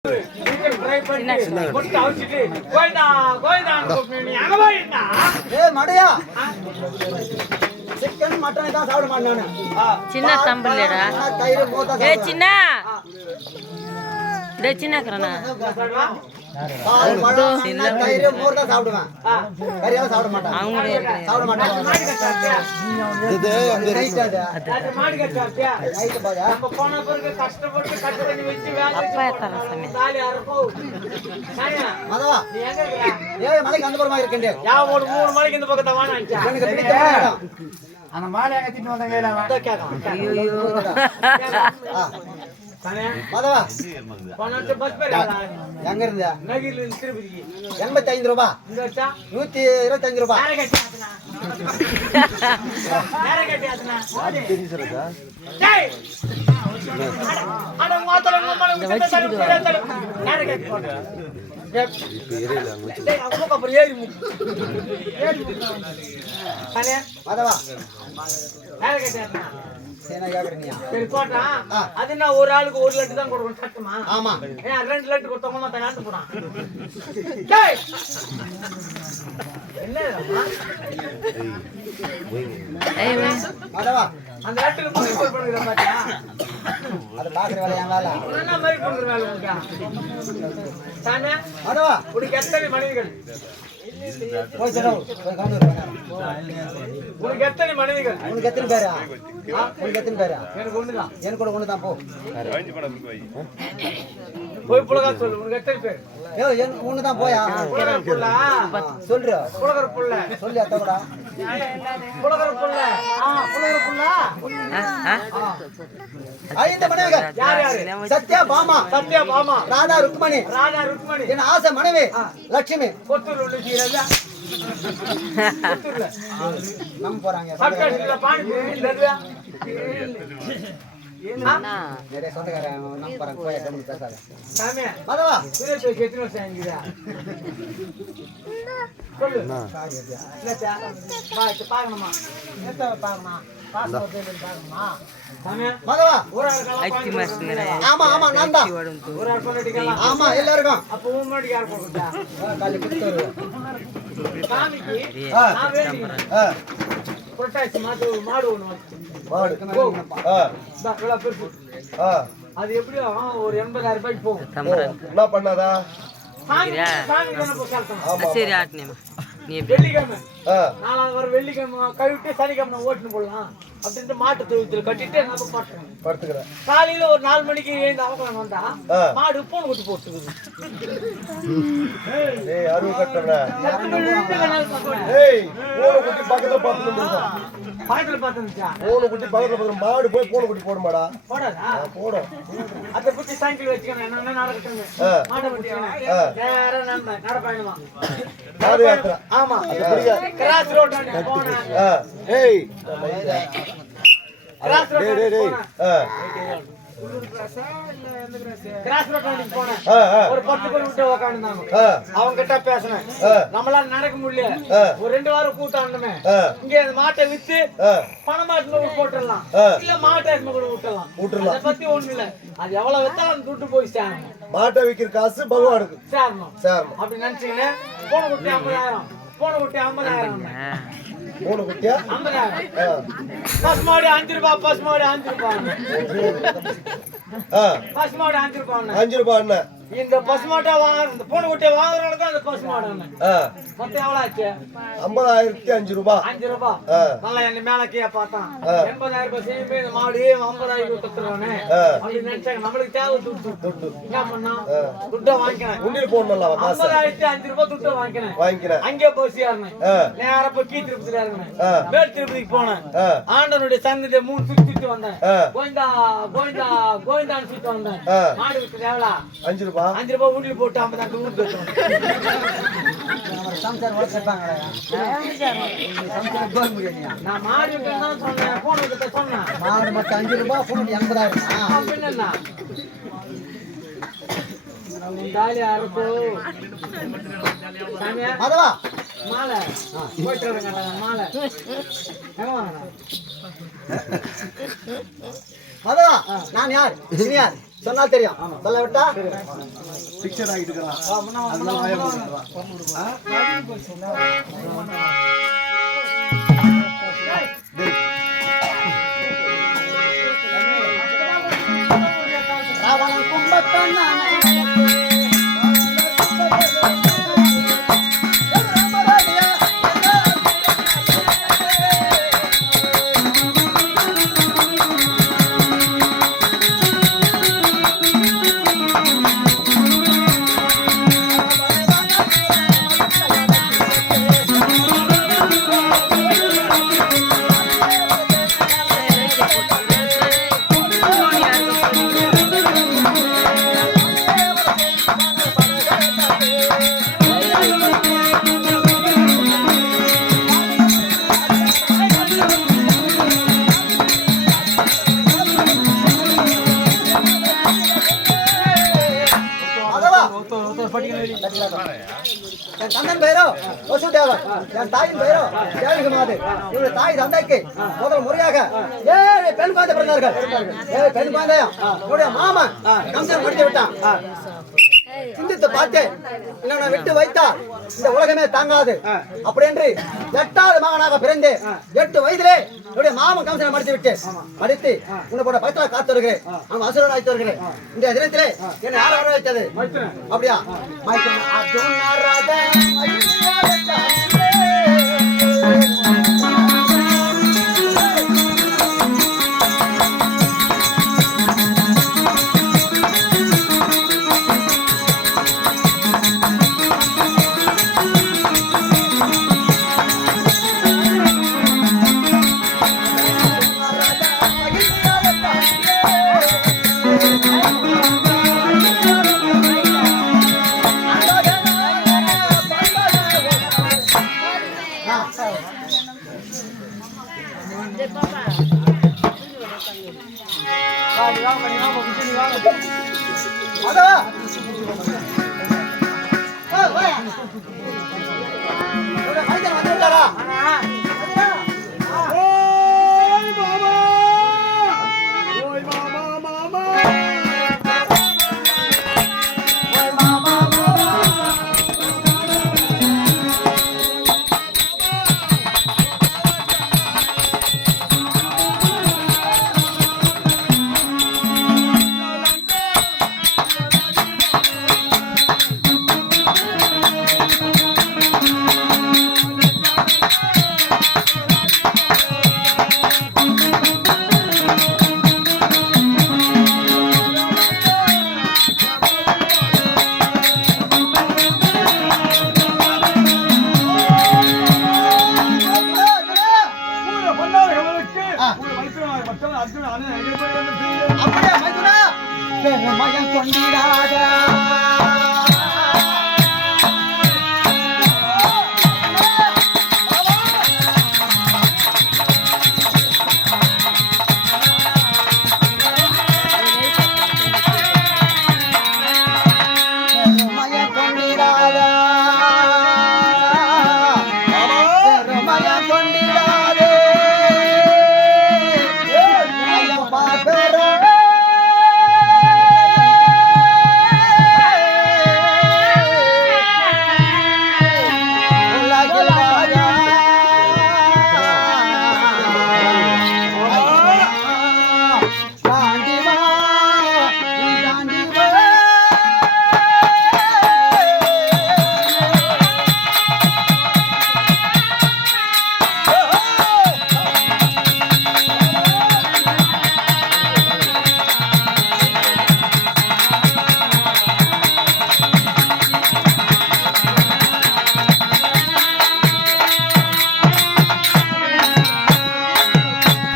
Chicken mutton தான் சாப்பிட மாட்டானு சின்ன தம்பிலடா தயிர் போதா ஏய் சின்ன டேய் சின்ன கரனா பால் பழம் தயிர் மோர் தான் சாப்பிடுவேன் கறியா சாப்பிட மாட்டான் அவங்க சாப்பிட மாட்டான் இது அந்த ரைட் அது மாடிக சாப்பியா ரைட் பாயா நம்ம போன பிறகு கஷ்டப்பட்டு கட்ட தண்ணி வெச்சு வேலை அப்பா தர சாமி தாலி அறுப்போ சாயா மதவா நீ எங்க இருக்க ஏய் மலைக்கு அந்த பக்கமா இருக்கேன் யா ஒரு 3 மலைக்கு இந்த பக்கத்துல வாணா எனக்கு பிடிச்ச இடம் அந்த மாலை எங்க திட்டு வந்தங்க இல்ல கேட்க ஐயோ சாயா மதவா போனட்டு பஸ் பேரா எங்க இருந்த நகில இருந்து திருப்பதிக்கு 85 ரூபாய் இந்த வச்சா 125 ரூபாய் நேரே கட்டியாதனா தெரியுதுடா டேய் அட மாத்தல நம்ம நேரே கட்டி போடு டேய் அவங்க அப்புறம் ஏறி சாயா மதவா நேரே கட்டியாதனா சேனா கேக்குறீங்க சரி போடா அது என்ன ஒரு ஆளுக்கு 1 லட்டு தான் கொடுக்கணும் சட்டமா ஆமா ஏன் 2 லட்டு கொடுத்தவங்க மத்த காத்து போறான் டேய் என்னடா ஏய் வே மதவா அந்த லட்டுல போய் கோல் பண்ணுங்க பாத்தியா அது பாக்குற வேலை ஏன் வேலை என்ன மாதிரி பண்ற வேலை உங்களுக்கு சானா மதவா உனக்கு எத்தனை மனைவிகள் போய் செலவு போய் காணூர் உனக்கு எத்தனை மனைவிகள் உனக்கு எத்தனை பேரா உனக்கு எத்தனை பேரா எனக்கு ஒண்ணுதான் எனக்கு கூட ஒண்ணுதான் போ போய் புலகா சொல்லு உனக்கு எத்தனை பேர் ஏய் எனக்கு ஒண்ணுதான் போயா புலகர் புள்ள சொல்ற புலகர் புள்ள சொல்லி அத்தடா புலகர் புள்ள புலகர் புள்ள ஐந்து மனைவிகள் யார் யார் சத்யா பாமா ராதா ருக்மணி என் ஆசை மனைவி லட்சுமி கொத்தூர் உள்ள சீரஜா நம்ம போறாங்க சக்கத்துல பாணி இல்லையா ஏன்னா நிறைய சொந்தக்காரங்க நம்ம போறாங்க போய் கம்மி பேசாத சாமி மதவா சுரேஷ் எத்தனை வருஷம் ஆகியா சொல்லு இல்லச்சா பாத்து பார்க்கணுமா எத்த பார்க்கணும் பாஸ்போர்ட் பார்க்கணுமா சாமி மதவா ஐத்தி மாஸ்டர் ஆமா நான் தான் ஒரு ஆள் சொல்லிட்டீங்களா ஆமா எல்லாரும் அப்ப உன் முன்னாடி யார் போடுறா காலி குடுத்து சாமிக்கு நான் வேண்டி புரட்டாசி மாடு ஒண்ணு அது எப்படியோ ஒரு 80,000 ரூபாய்க்கு போகும் என்ன பண்ணாதா சரி ஆட்னியமா வெள்ளிக்கிழமை 4வது வாரம் வெள்ளிக்கிழமை கழுவிட்டு சனிக்கிழமை ஓட்டுன்னு போடலாம் அப்படின்ட்டு மாட்டு தொழுத்துல கட்டிட்டு நம்ம படுத்துக்கிறேன் காலையில ஒரு 4 மணிக்கு எழுந்து அவங்களாம் வந்தா மாடு பூனை குட்டி போட்டுக்குது அருவு கட்டல பக்கத்துல பாத்துச்சா பூனை குட்டி பக்கத்துல மாடு போய் பூனை குட்டி போடுமாடா போடாதா போடும் அத குட்டி சைக்கிள் வச்சுக்கணும் என்ன நடக்கட்டுங்க மாட்டை வச்சுக்கணும் நேரா நம்ம நடப்பாயணுமா ஆமா கிராஸ் ரோட் போனா ஏய் கிராஸ் ரோட் கிராஸ் ரோட் போன ஒரு 10 பேர் விட்டு உட்காந்துருந்தாங்க அவங்க கிட்ட பேசினேன் நம்மளால நடக்க முடியல ஒரு 2 வாரம் கூட்டாண்டமே இங்க அந்த மாட்டை வித்து பணமாட்டு போட்டுடலாம் இல்ல மாட்டை கூட விட்டுடலாம் அதை பத்தி ஒண்ணு இல்ல அது எவ்வளவு வித்தாலும் துட்டு போய் சேரணும் மாட்டை விக்கிற காசு பகவானுக்கு சேரணும் அப்படி நினைச்சீங்கன்னா போன குட்டி 50,000 போன குட்டி 50,000 மூணு குட்டியா 50,000 பசுமாடு 5 ரூபாய் பசுமாடு 5 ரூபாய் பசுமாடு 5 ரூபாய் 5 ரூபாய் என்ன இந்த பசுமாட்டை இந்த பூனை குட்டியை வாங்குறவங்க தான் அந்த பசுமாடு மொத்தம் எவ்வளவு ஆச்சு 50,005 ரூபாய் 5 ரூபாய் நல்லா என்ன மேல கீழே பார்த்தான் 80,000 ரூபாய் செய்யுமே இந்த மாடு 50,000 கொடுத்துருவானே அப்படின்னு நினைச்சாங்க நம்மளுக்கு தேவை துட்டு என்ன பண்ணோம் துட்டை வாங்கிக்கிறேன் உண்டியல் போடணும்ல 50,005 ரூபாய் துட்டை வாங்கிக்கிறேன் அங்கே போய் ஏறினேன் நேரம் போய் கீ திருப்பதியில இறங்கினேன் மேல் திருப்பதிக்கு போனேன் ஆண்டனுடைய சன்னதியை 3 சுத்தி வந்தேன் கோவிந்தா கோவிந்தா கோவிந்தான்னு சுத்தி வந்தேன் மாடு விட்டு எவ்வளோ 5 ரூபாய் 5 ரூபாய் உண்டியல் போட்டு 50,000 ஊருக்கு சம்சார் வளர்ப்பாங்களா நான் மாடு தான் சொன்னேன் போன கிட்ட சொன்னேன் மாடு மட்டும் 5 ரூபாய் போன 80,000 என்னன்னா தாலி அறுப்பு மதவா மாலை போயிட்டு வரங்க மாலை எங்க வாங்க மதவா நான் யார் சொன்னா தெரியும். சொல்ல விட்டா பிக்சர் ஆகிட்டு இருக்கிறான். ராவணன் கும்பக்கண்ணன் என் தந்தன் பெயரோ வசுதேவர், என் தாயின் பெயரோ தேவகி மாது. இவருடைய தாய் தந்தைக்கு முதல் முறையாக 7 பெண் குழந்தை பிறந்தார்கள். 7 பெண் குழந்தையும் இவருடைய மாமன் கம்சன் முடித்து விட்டான். சிந்தித்து பார்த்து இன்னொன்னு விட்டு வைத்தா இந்த உலகமே தாங்காது அப்படி என்று 8வது மகனாக பிறந்து 8 வயதிலே என்னுடைய மாமன் கம்சனை மடித்து விட்டு மடித்து உன்னை போட பக்கத்துல காத்து வருகிறேன். அவன் அசுரன் ஆய்த்து வருகிறேன். இந்த தினத்திலே என்னை யார் வர வைத்தது? அப்படியா? அப்படியே மைதுனா மயம் கொண்டிடாத